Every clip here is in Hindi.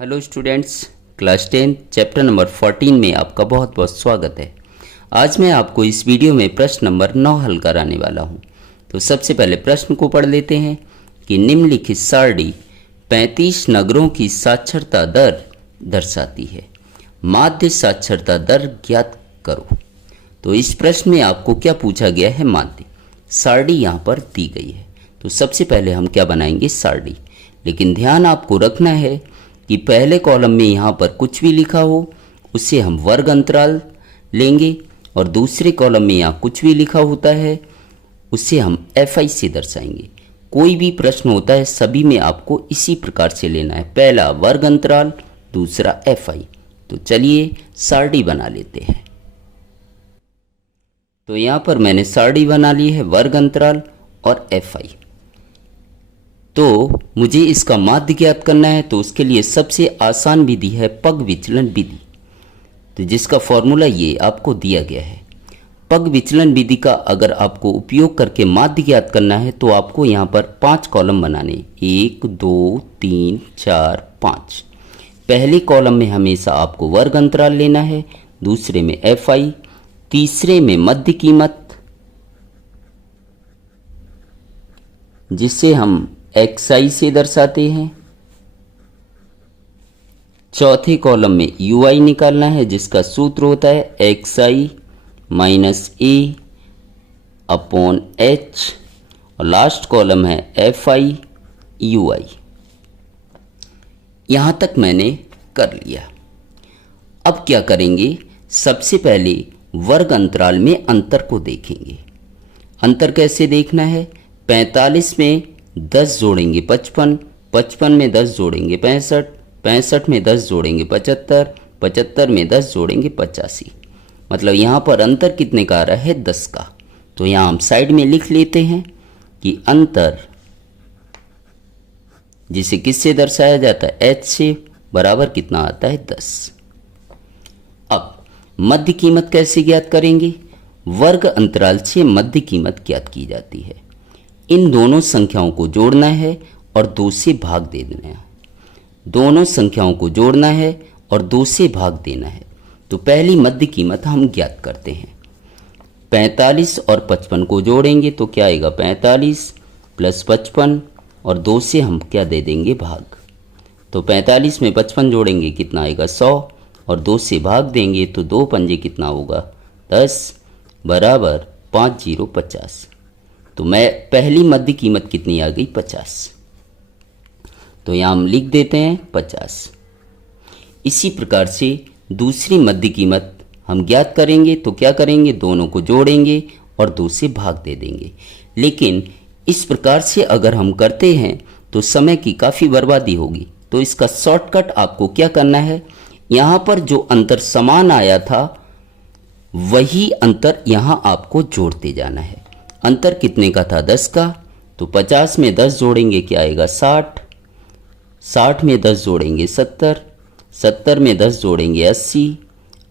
Hello students, class 10 chapter number 14 में आपका बहुत बहुत स्वागत है। आज मैं आपको इस वीडियो में प्रश्न नंबर 9 हल कराने वाला हूं। तो सबसे पहले प्रश्न को पढ़ लेते हैं कि निम्नलिखित सारणी 35 नगरों की साक्षरता दर दर्शाती है, माध्य साक्षरता दर ज्ञात करो। तो इस प्रश्न में आपको क्या पूछा गया है? माध्य सारणी यहाँ पर दी गई है। तो सबसे पहले हम क्या बनाएंगे? सारणी। लेकिन ध्यान आपको रखना है कि पहले कॉलम में यहाँ पर कुछ भी लिखा हो उससे हम वर्ग अंतराल लेंगे, और दूसरे कॉलम में यहाँ कुछ भी लिखा होता है उससे हम FI से दर्शाएंगे। कोई भी प्रश्न होता है सभी में आपको इसी प्रकार से लेना है, पहला वर्ग अंतराल, दूसरा FI। तो चलिए सारणी बना लेते हैं। तो यहाँ पर मैंने सारणी बना ली है, वर्ग अंतराल और FI। तो मुझे इसका माध्य ज्ञात करना है, तो उसके लिए सबसे आसान विधि है पग विचलन विधि, तो जिसका फॉर्मूला ये आपको दिया गया है। पग विचलन विधि का अगर आपको उपयोग करके माध्य ज्ञात करना है तो आपको यहाँ पर 5 कॉलम बनाने, 1 2 3 4 5। पहले कॉलम में हमेशा आपको वर्ग अंतराल लेना है, दूसरे में FI, तीसरे में मध्य कीमत जिसे हम XI से दर्शाते हैं, चौथे कॉलम में UI निकालना है जिसका सूत्र होता है XI minus A upon H, और लास्ट कॉलम है FI UI। यहां तक मैंने कर लिया। अब क्या करेंगे? सबसे पहले वर्ग अंतराल में अंतर को देखेंगे। अंतर कैसे देखना है? 45 में 10 जोड़ेंगे 55, 55 में 10 जोड़ेंगे 65, 65 में 10 जोड़ेंगे 75, 75 में 10 जोड़ेंगे 85। मतलब यहाँ पर अंतर कितने का आ रहा है? 10 का। तो यहाँ हम साइड में लिख लेते हैं कि अंतर जिसे किससे दर्शाया जाता है? H से, बराबर कितना आता है? 10। अब मध्य कीमत कैसे ज्ञात करेंगे? वर्ग अंतराल से मध्य कीमत ज्ञात की जाती है। इन दोनों संख्याओं को जोड़ना है और 2 से भाग दे देना है। दोनों संख्याओं को जोड़ना है और 2 से भाग देना है। तो पहली मध्य कीमत हम ज्ञात करते हैं। 45 और 55 को जोड़ेंगे तो क्या आएगा? 45 प्लस 55, और 2 से हम क्या दे देंगे? भाग। तो 45 में 55 जोड़ेंगे कितना आएगा? 100, और 2 से भाग देंगे तो 2 पंजे कितना होगा? 10, बराबर 5 0 50। तो मैं पहली मध्य कीमत कितनी आ गई? 50। तो यहाँ हम लिख देते हैं 50। इसी प्रकार से दूसरी मध्य कीमत हम ज्ञात करेंगे तो क्या करेंगे? दोनों को जोड़ेंगे और 2 से भाग दे देंगे। लेकिन इस प्रकार से अगर हम करते हैं तो समय की काफ़ी बर्बादी होगी। तो इसका शॉर्टकट आपको क्या करना है? यहाँ पर जो अंतर समान आया था वही अंतर यहाँ आपको जोड़ते जाना है। अंतर कितने का था? 10 का। तो 50 में 10 जोड़ेंगे क्या आएगा? 60, 60 में 10 जोड़ेंगे 70, 70 में 10 जोड़ेंगे 80,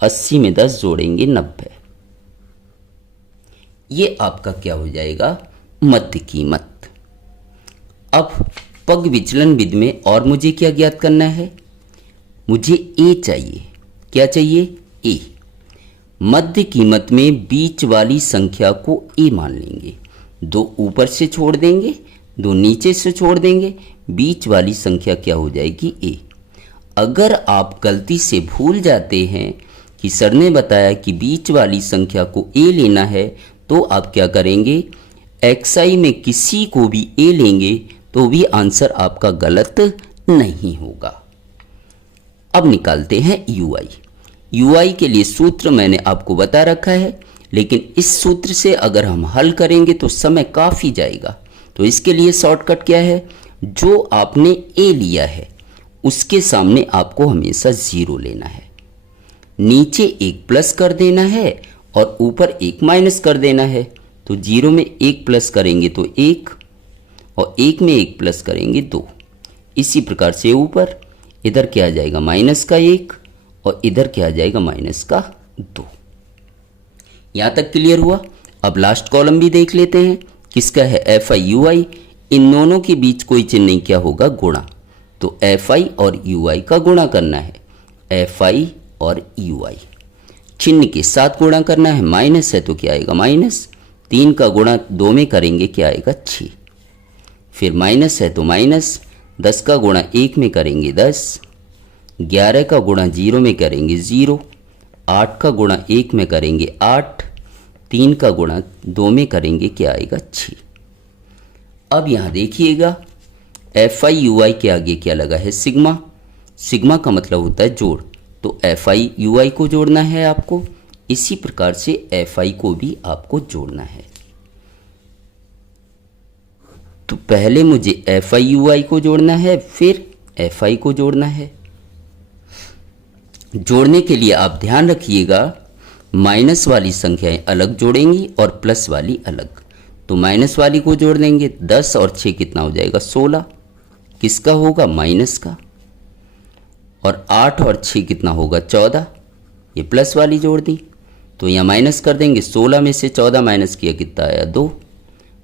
80 में 10 जोड़ेंगे 90। ये आपका क्या हो जाएगा? मध्य कीमत। अब पग विचलन विधि में और मुझे क्या ज्ञात करना है? मुझे A चाहिए। क्या चाहिए? A। मध्य कीमत में बीच वाली संख्या को A मान लेंगे। 2 ऊपर से छोड़ देंगे, 2 नीचे से छोड़ देंगे, बीच वाली संख्या क्या हो जाएगी? A। अगर आप गलती से भूल जाते हैं कि सर ने बताया कि बीच वाली संख्या को A लेना है, तो आप क्या करेंगे? XI में किसी को भी A लेंगे तो भी आंसर आपका गलत नहीं होगा। अब निकालते हैं UI। UI के लिए सूत्र मैंने आपको बता रखा है, लेकिन इस सूत्र से अगर हम हल करेंगे तो समय काफ़ी जाएगा। तो इसके लिए शॉर्टकट क्या है? जो आपने A लिया है उसके सामने आपको हमेशा 0 लेना है, नीचे 1 प्लस कर देना है और ऊपर 1 माइनस कर देना है। तो 0 में 1 प्लस करेंगे तो 1, और 1 में 1 प्लस करेंगे 2। इसी प्रकार से ऊपर इधर क्या आ जाएगा? माइनस का 1, और इधर क्या आ जाएगा? माइनस का 2। यहां तक क्लियर हुआ? अब लास्ट कॉलम भी देख लेते हैं। किसका है? FI UI। इन दोनों के बीच कोई चिन्ह नहीं क्या होगा? गुणा। तो एफ आई और यू आई का गुणा करना है, एफ आई और यू आई। चिन्ह के साथ गुणा करना है, माइनस है तो क्या आएगा माइनस, 3 का गुणा 2 में करेंगे क्या आएगा 6, फिर माइनस है तो माइनस, 10 का गुणा 1 में करेंगे 10, 11 का गुणा 0 में करेंगे 0, 8 का गुणा 1 में करेंगे 8, 3 का गुणा 2 में करेंगे क्या आएगा 6। अब यहाँ देखिएगा एफ आई यू आई के आगे क्या लगा है सिग्मा, सिग्मा का मतलब होता है जोड़, तो एफ आई यू आई को जोड़ना है आपको, इसी प्रकार से एफ आई को भी आपको जोड़ना है। तो पहले मुझे एफ आई यू आई को जोड़ना है, फिर एफ आई को जोड़ना है। जोड़ने के लिए आप ध्यान रखिएगा माइनस वाली संख्याएं अलग जोड़ेंगी और प्लस वाली अलग। तो माइनस वाली को जोड़ देंगे, 10 और 6 कितना हो जाएगा 16, किसका होगा माइनस का, और 8 और 6 कितना होगा 14, ये प्लस वाली जोड़ दी, तो यहाँ माइनस कर देंगे, 16 में से 14 माइनस किया कितना आया 2,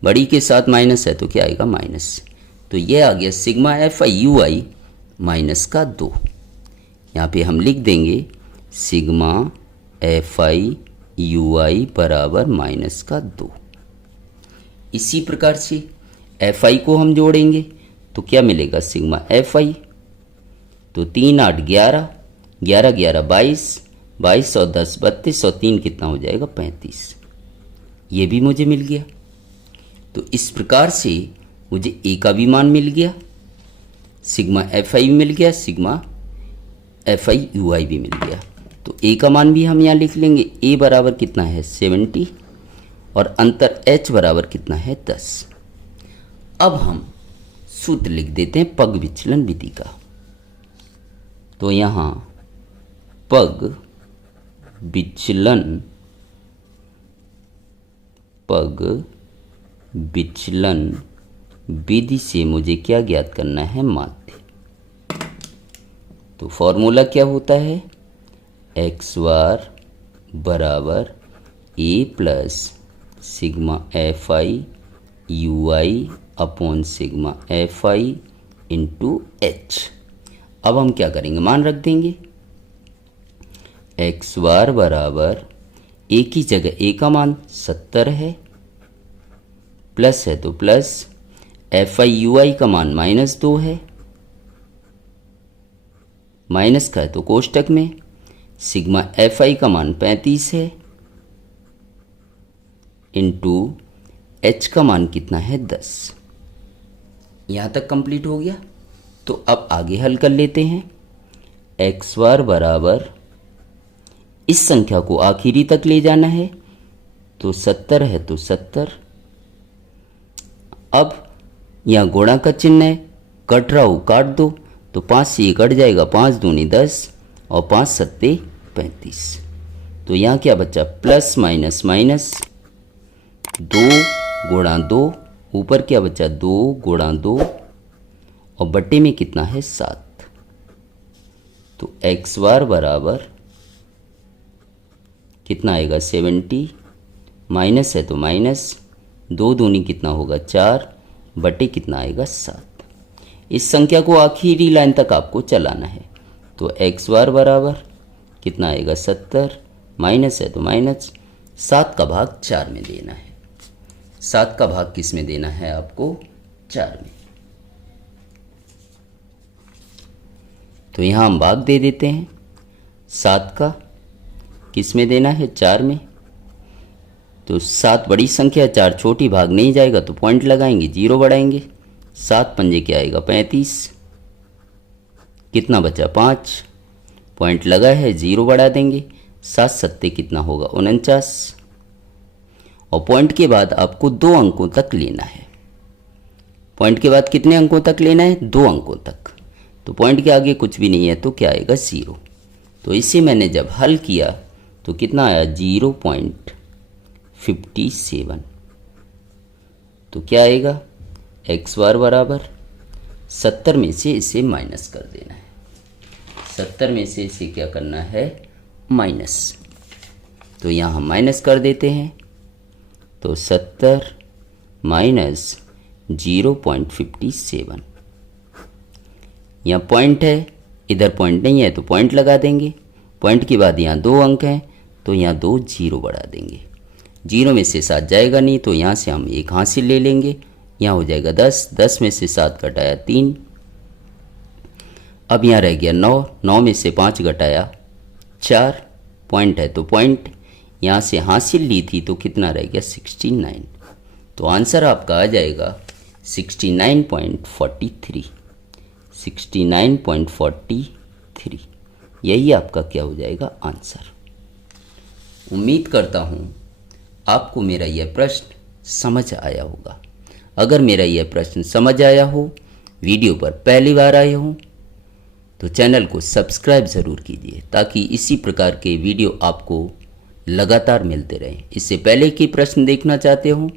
बड़ी के साथ माइनस है तो क्या आएगा माइनस, तो ये आ गया sigma f i u I minus का 2। यहाँ पे हम लिख देंगे सिग्मा एफ आई यू आई बराबर माइनस का 2। इसी प्रकार से एफ आई को हम जोड़ेंगे तो क्या मिलेगा सिग्मा एफ आई, तो 3 8 11, 11 11 22, 22 और 10 32 और 3 कितना हो जाएगा 35, ये भी मुझे मिल गया। तो इस प्रकार से मुझे ए का भी मान मिल गया, सिग्मा एफ आई मिल गया, सिग्मा एफ आई यू आई भी मिल गया। तो ए का मान भी हम यहाँ लिख लेंगे, ए बराबर कितना है 70 और अंतर एच बराबर कितना है 10। अब हम सूत्र लिख देते हैं पग विचलन विधि का। तो यहाँ पग विचलन विधि से मुझे क्या ज्ञात करना है माध्य। तो फॉर्मूला क्या होता है, एक्स बार बराबर a plus sigma f i u i upon sigma f i into h. अब हम क्या करेंगे, मान रख देंगे, एक्स बार बराबर ए की जगह ए का मान 70 है, प्लस है तो प्लस, एफ आई यू आई का मान -2 है, माइनस का है तो कोष्टक में, सिग्मा एफ आई का मान 35 है, इंटू एच का मान कितना है 10। यहाँ तक कंप्लीट हो गया। तो अब आगे हल कर लेते हैं, एक्स बार बराबर इस संख्या को आखिरी तक ले जाना है, तो 70 है तो 70। अब यहाँ गुणा का चिन्ह है, कट रहा हो काट दो, तो 5 से ये कट जाएगा, 5 दूनी 10 और 5 सत्ते 35। तो यहाँ क्या बचा, प्लस माइनस माइनस 2 गुणा 2, ऊपर क्या बचा 2 गुणा 2 और बट्टे में कितना है 7। तो एक्स बार बराबर कितना आएगा 70, माइनस है तो माइनस 2 दूनी कितना होगा 4, बटे कितना आएगा 7। इस संख्या को आखिरी लाइन तक आपको चलाना है। तो एक्स बार बराबर कितना आएगा 70, माइनस है तो माइनस, 7 का भाग 4 में देना है। 7 का भाग किस में देना है आपको, 4 में। तो यहाँ हम भाग दे देते हैं, 7 का किस में देना है, 4 में। तो 7 बड़ी संख्या, 4 छोटी, भाग नहीं जाएगा तो पॉइंट लगाएंगे, 0 बढ़ाएंगे, 7 पंजे क्या आएगा 35, कितना बचा 5, पॉइंट लगा है 0 बढ़ा देंगे, 7 सत्ते कितना होगा 49। और पॉइंट के बाद आपको 2 अंकों तक लेना है। पॉइंट के बाद कितने अंकों तक लेना है, 2 अंकों तक। तो पॉइंट के आगे कुछ भी नहीं है तो क्या आएगा 0। तो इसे मैंने जब हल किया तो कितना आया 0.57। तो क्या आएगा, एक्स बार बराबर 70 में से इसे माइनस कर देना है। 70 में से इसे क्या करना है, माइनस। तो यहाँ हम माइनस कर देते हैं, तो 70 माइनस 0.57, यहाँ पॉइंट है, इधर पॉइंट नहीं है तो पॉइंट लगा देंगे। पॉइंट के बाद यहाँ 2 अंक हैं तो यहाँ 2 जीरो बढ़ा देंगे। जीरो में से 7 जाएगा नहीं तो यहाँ से हम 1 हासिल ले लेंगे। यहाँ हो जाएगा 10, 10 में से 7 घटाया 3। अब यहाँ रह गया 9, 9 में से 5 घटाया 4। पॉइंट है तो पॉइंट, यहाँ से हासिल ली थी तो कितना रह गया 69। तो आंसर आपका आ जाएगा 69.43। 69.43 यही आपका क्या हो जाएगा आंसर। उम्मीद करता हूँ आपको मेरा यह प्रश्न समझ आया होगा। अगर मेरा यह प्रश्न समझ आया हो, वीडियो पर पहली बार आए हो तो चैनल को सब्सक्राइब ज़रूर कीजिए ताकि इसी प्रकार के वीडियो आपको लगातार मिलते रहें। इससे पहले कि प्रश्न देखना चाहते हो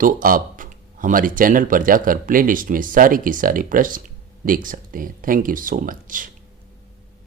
तो आप हमारे चैनल पर जाकर प्लेलिस्ट में सारे के सारे प्रश्न देख सकते हैं। Thank you so much.